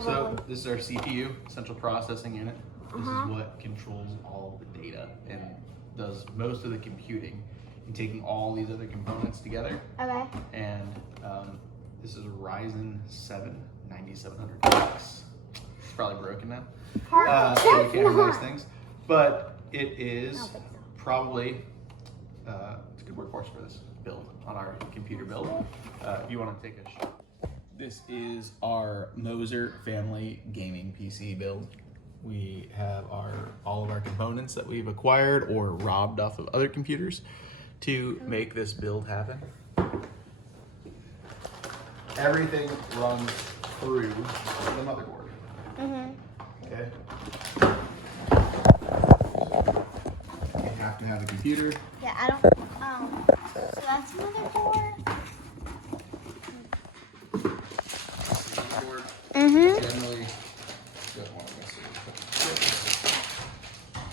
So this is our CPU, central processing unit. This is what controls all the data and does most of the computing and taking all these other components together. Okay. And this is a Ryzen 7 9700X. It's probably broken now. So we can't have those things. But it is probably it's a good workhorse for this build on our computer build. If you want to take a shot. This is our Moser family gaming PC build. We have all of our components that we've acquired or robbed off of other computers to make this build happen. Everything runs through the motherboard. Okay. You have to have a computer. Yeah, I don't. So that's motherboard. Generally, don't want to mess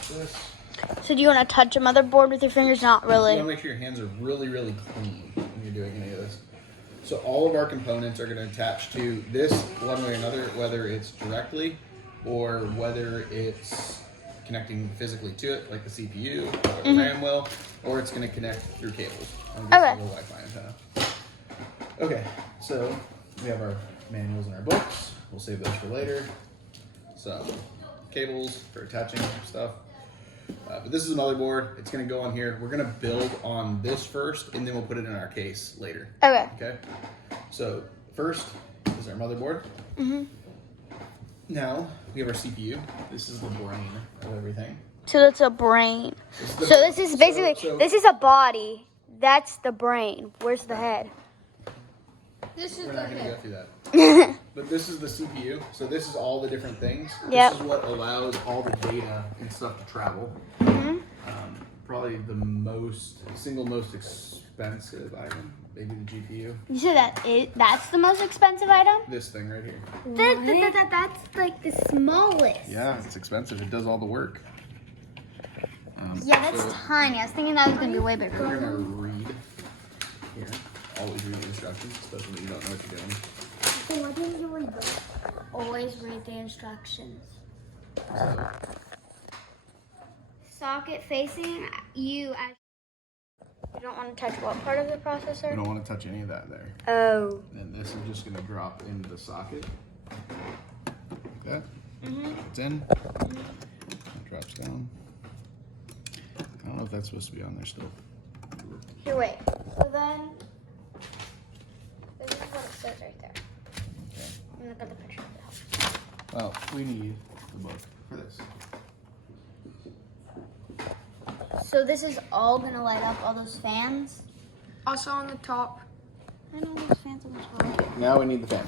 with this. So do you want to touch a motherboard with your fingers? Not really. You want to make sure your hands are really, really clean when you're doing any of this. So all of our components are going to attach to this one way or another, whether it's directly or whether it's connecting physically to it, like the CPU or the RAM will, or it's going to connect through cables. And this is a little Wi-Fi antenna. Okay, so we have our manuals and our books. We'll save those for later. Some cables for attaching stuff. But this is a motherboard. It's going to go on here. We're going to build on this first, and then we'll put it in our case later. Okay. Okay. So first is our motherboard. Now we have our CPU. This is the brain of everything. So that's a brain. So this is basically this is a body. That's the brain. Where's the head? We're not going to go through that. But this is the CPU. So this is all the different things. Yep. This is what allows all the data and stuff to travel. Probably the single most expensive item, maybe the GPU. You said that's the most expensive item? This thing right here. That's like the smallest. Yeah, it's expensive. It does all the work. Yeah, that's tiny. I was thinking that was going to be way bigger. We're going to read here. Always read the instructions, especially when you don't know what you're doing. What did you read? Always read the instructions. Socket facing you. You don't want to touch what part of the processor? You don't want to touch any of that there. Oh. And this is just going to drop into the socket. Like that. It's in. It drops down. I don't know if that's supposed to be on there still. Here, wait. So then, this is what it says right there. Okay. I'm look at the picture of it. Well, we need the book for this. So this is all gonna light up, all those fans? Also on the top. I know those fans on the top. Now we need the fan.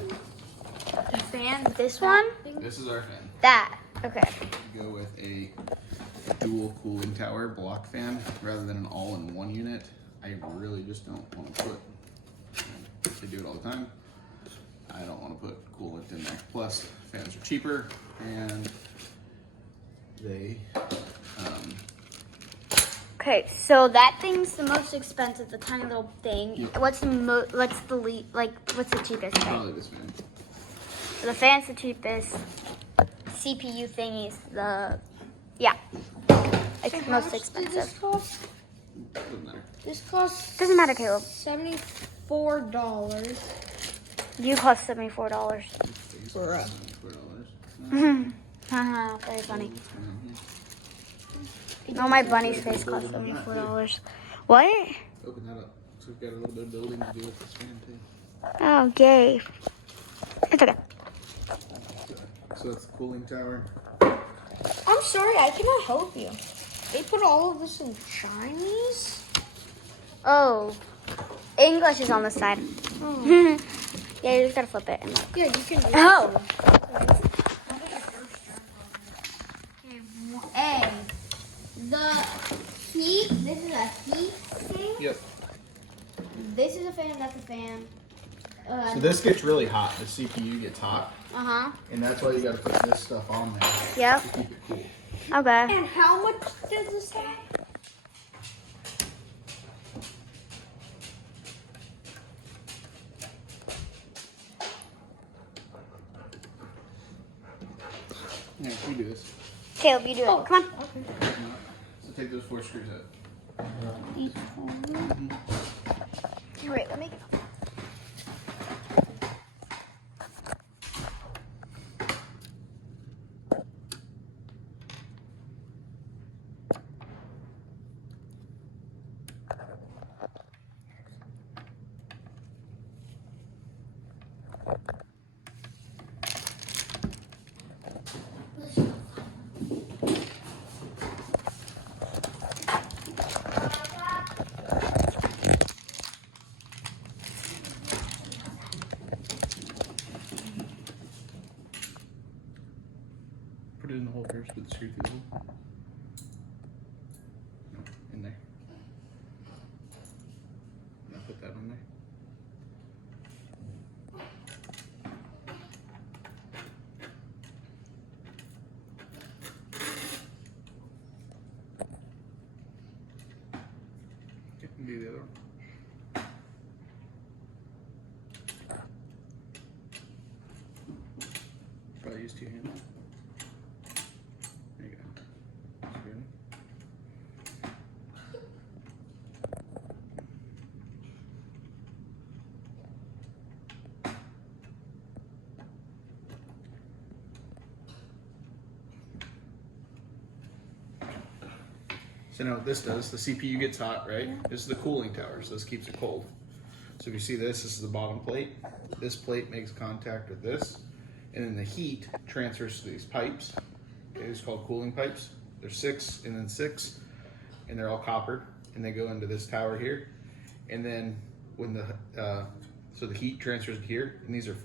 The fan. This one? This is our fan. That. Okay. Go with a dual cooling tower block fan rather than an all-in-one unit. I really just don't want to put, they do it all the time. I don't want to put coolant in there. Plus, fans are cheaper and they, Okay, so that thing's the most expensive, the tiny little thing. Yeah. What's the cheapest thing? probably this fan. So the fan's the cheapest. CPU thingy's the, it's most expensive. This cost? Doesn't matter. This costs Doesn't matter, Caleb. $74. You cost $74. For us. Haha, very funny. No, my bunny's face cost $74. What? Open that up. So we've got a little bit of building to do with this fan too. Oh, yay. It's okay. So that's the cooling tower. I'm sorry, I cannot help you. They put all of this in Chinese? Oh, English is on the side. Oh. Yeah, you just gotta flip it and look. Yeah, you can do Oh! A. The heat, this is a heat thing. Yep. This is a fan, that's a fan. So this gets really hot. The CPU gets hot. Uh-huh. And that's why you gotta put this stuff on there Yep. to keep it cool. Okay. And how much does this have? Yeah, you do this. Caleb, you do it. Come on. Okay. So take those 4 screws out. Here, wait, let me. Put it in the hole first, put the screw through the hole. No, in there. Now put that on there. Okay, and do the other one. Probably use 2 hands. There you go. That's good. So now what this does, the CPU gets hot, right? This is the cooling tower, so this keeps it cold. So if you see this is the bottom plate. This plate makes contact with this, and then the heat transfers to these pipes. Okay, it's called cooling pipes. There's 6 and then 6, and they're all copper, and they go into this tower here. And then when so the heat transfers here, and these are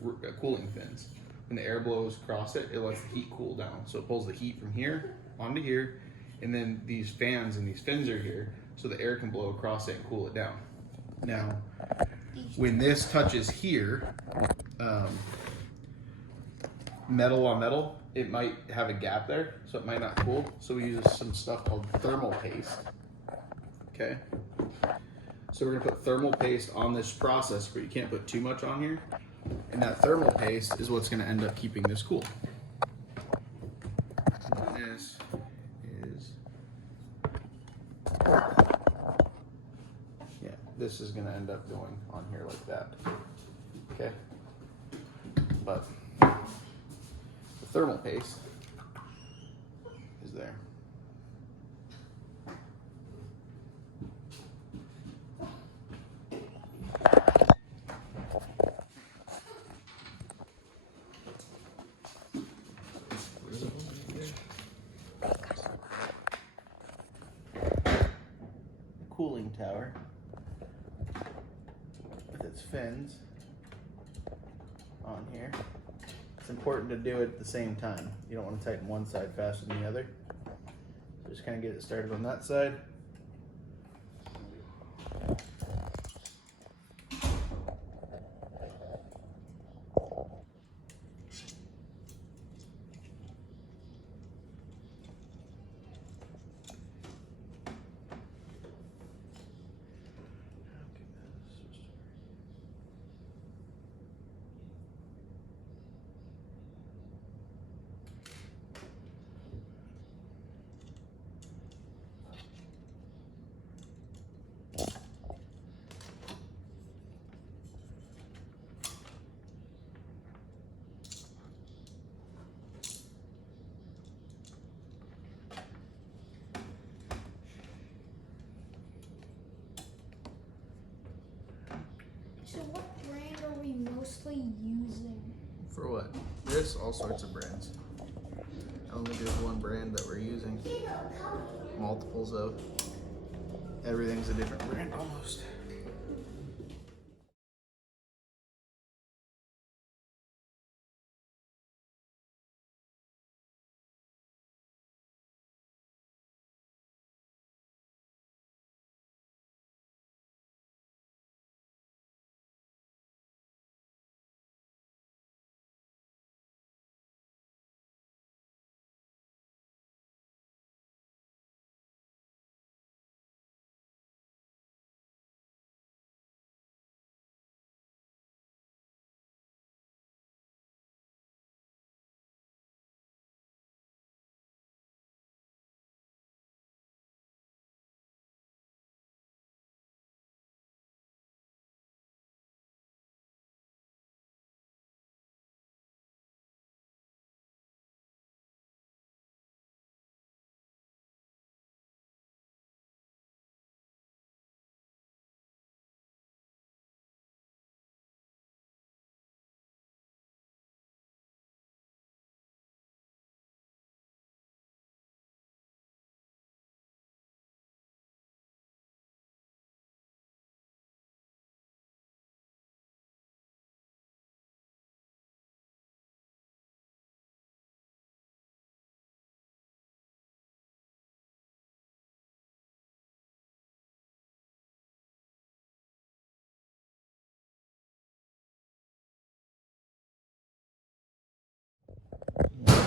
cooling fins. When the air blows across it, it lets the heat cool down. So it pulls the heat from here onto here, and then these fans and these fins are here, so the air can blow across it and cool it down. Now, when this touches here, metal on metal, it might have a gap there, so it might not cool. So we use some stuff called thermal paste. Okay. So we're gonna put thermal paste on this process, but you can't put too much on here. And that thermal paste is what's gonna end up keeping this cool. And this is, yeah, this is gonna end up going on here like that. Okay. But the thermal paste is there. Cooling tower with its fins on here. It's important to do it at the same time. You don't want to tighten one side faster than the other. So just kind of get it started on that side. So what brand are we mostly using? For what? There's all sorts of brands. I don't think there's one brand that we're using. Multiples of. Everything's a different brand almost.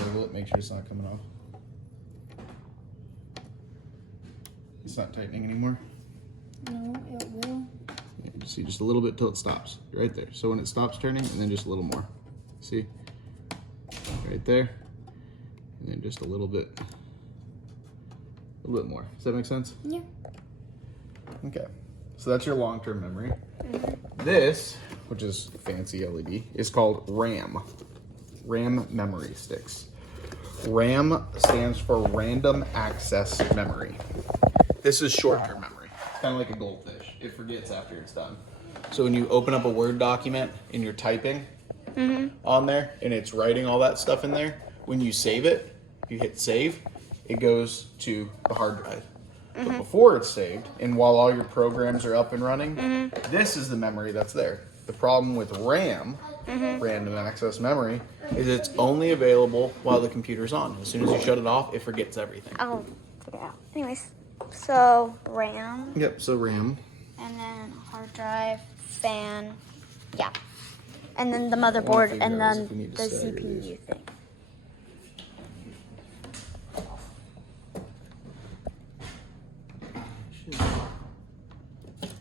wiggle it, make sure it's not coming off. It's not tightening anymore. No, it will. Yeah, you see just a little bit till it stops. Right there. So when it stops turning, and then just a little more. See? Right there. And then just a little bit more. Does that make sense? Yeah. Okay. So that's your long-term memory. This, which is fancy LED, is called RAM. RAM memory sticks. RAM stands for random access memory. This is short-term memory. It's kind of like a goldfish. It forgets after it's done. So when you open up a Word document and you're typing on there and it's writing all that stuff in there, when you save it, you hit save, it goes to the hard drive. But before it's saved, and while all your programs are up and running, this is the memory that's there. The problem with RAM, random access memory, is it's only available while the computer's on. As soon as you shut it off, it forgets everything. Oh, yeah. Anyways, so RAM, Yep, so RAM. and then hard drive, fan, yeah, and then the motherboard, figure and out is then if we need the to stagger CPU these. thing.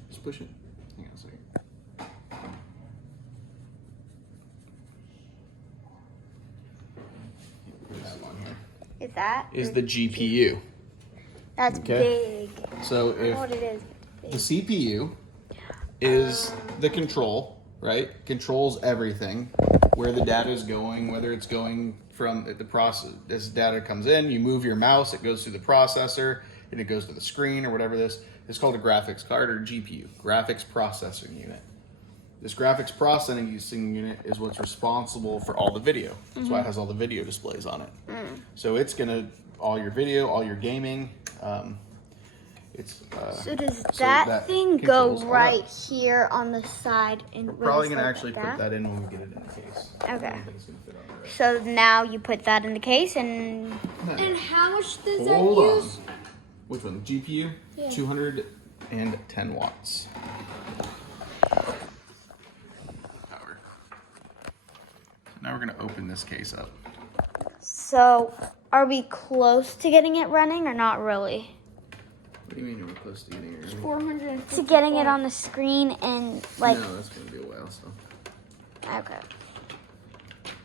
Just push it. Hang on a second. Put that one here. Is that? Is the GPU. That's Okay. big. So I know if what it is. the CPU is the control, right? Controls everything, where the data is going, whether it's going from the process. As data comes in, you move your mouse, it goes through the processor, and it goes to the screen or whatever this. It's called a graphics card or GPU, graphics processing unit. This graphics processing unit is what's responsible for all the video. That's why it has all the video displays on it. So it's gonna all your video, all your gaming. So does that thing go controls all right that. here on the side? And We're probably gonna actually put that in when we get it in the case. I Okay. don't think it's gonna fit on the right. So now you put that in the case, and And how much does that Hold on. use? Which one? GPU? Yeah. 210 watts. Power. Now we're gonna open this case up. so are we close to getting it running or not really? What do you mean we're close to getting it? 450. To getting it on the screen and like, No, that's gonna be a while. So okay,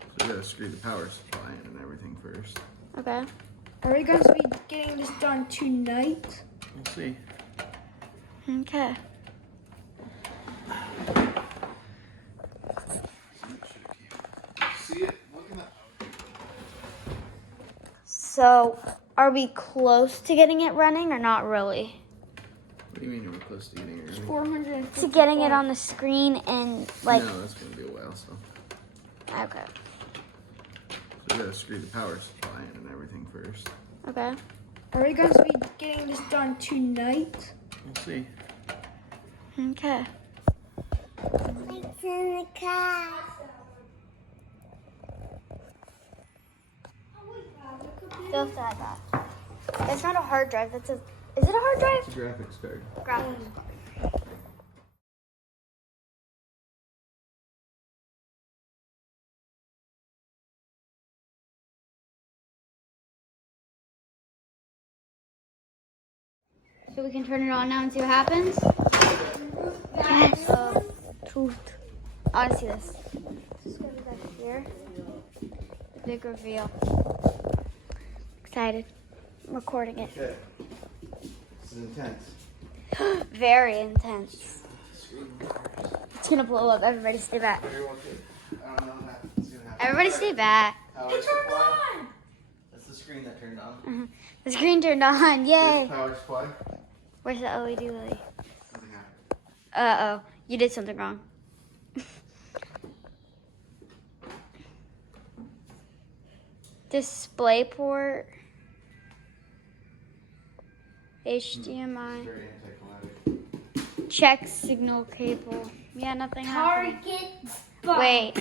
we gotta screw the power supply in and everything first. okay. Are we going to be getting this done tonight? We'll see. Okay. See it? Look at that. So are we close to getting it running or not really? What do you mean we're close to getting it? 450. To getting it on the screen and like, No, that's gonna be a while. So okay, we gotta screw the power supply in and everything first. okay. Are we going to be getting this done tonight? We'll see. Okay. It's in the car. Go side that. That's not a hard drive. That's a. Is it a hard drive? It's a graphics card. Graphics card. So we can turn it on now and see what happens? Yes. Truth. I want to see this. Just go back here. The big reveal. Excited. I'm recording it. Okay. This is intense. Very intense. It's gonna blow up. Everybody stay back. Very well good. I don't know what happens. It's gonna happen. Everybody stay back. Power supply. That's the screen that turned on. The screen turned on. Yay. There's power supply. Where's the LED light? Something happened. Uh-oh. You did something wrong. Display port. HDMI. Very anticlimactic. Check signal cable. Yeah, nothing happened. Target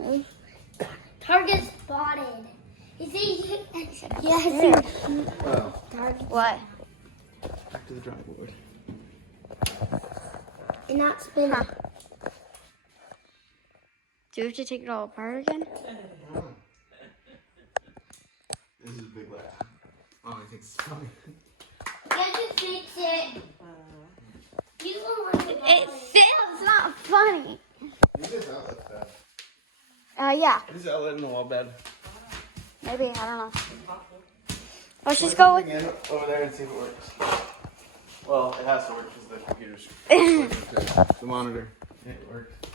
Wait. Target spotted. Is it? Yes. Oh, What? back to the drawing board. And not spinning. Huh. Do we have to take it all apart again? This is big laugh. Oh, I think it's funny. You have to fix it. You don't want to. It feels not funny. Use this outlet bed. Yeah, Use this outlet in the wall bed. maybe, I don't know. Let's just go with. Plug something in over there and see if it works. Well, it has to work because the computer's the monitor. It worked.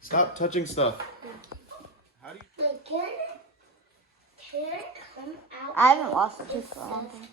Stop touching stuff. How do you? Like, can it come out? I haven't lost a tooth for a long time.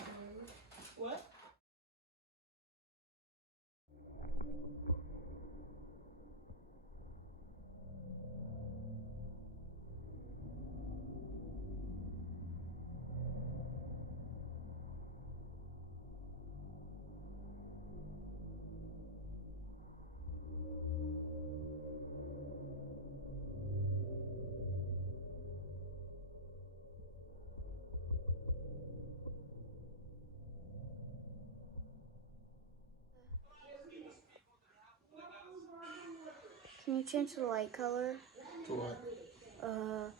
Can you change the light color? To what?